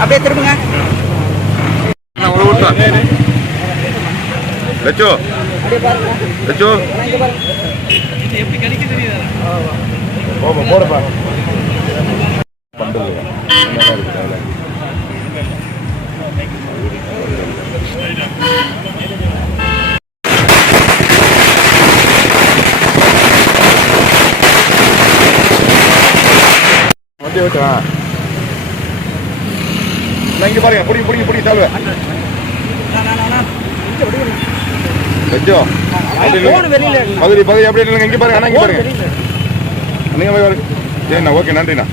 அப்படியே திரும்புங்க. லட்சோ. லட்சோ. போடுப்பா வண்டி ஓட்டுவா இங்க பாருங்க புடி புடி புடி சால்வ. லட்சோ பகுதி பகுதி அப்படியே இல்லைங்க இங்க பாருங்க அண்ணா இங்க பாருங்க. நீங்க போய் பாருங்க. சரிண்ணா ஓகே நன்றிண்ணா.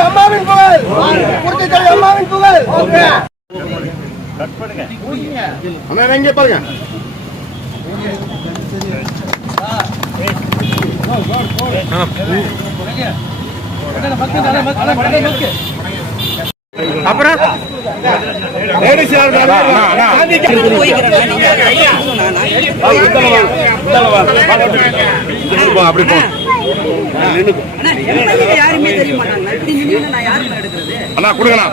அம்மாவின் புகழ். குருத்தி அம்மாவின் புகழ். பாருங்க அப்புறம் லேடிஸ் யார் அண்ணா அண்ணா போய்க்கிறேன் நீங்க ஐயா, நான் நான் எடுத்துட்டு போய் அப்படி போ. யாருமே தெரிய மாட்டாங்க. நான் யாருங்க எடுக்கிறது? அண்ணா கொடுங்கண்ணா.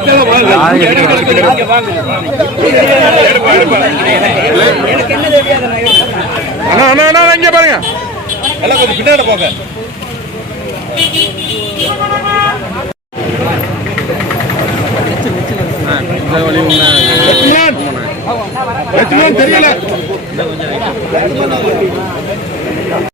அண்ணா அண்ணா அண்ணா இங்க பாருங்க. எல்லாம் கொஞ்சம் பின்னாடி போங்க. லட்சுமணன் லட்சுமணன் தெரியல.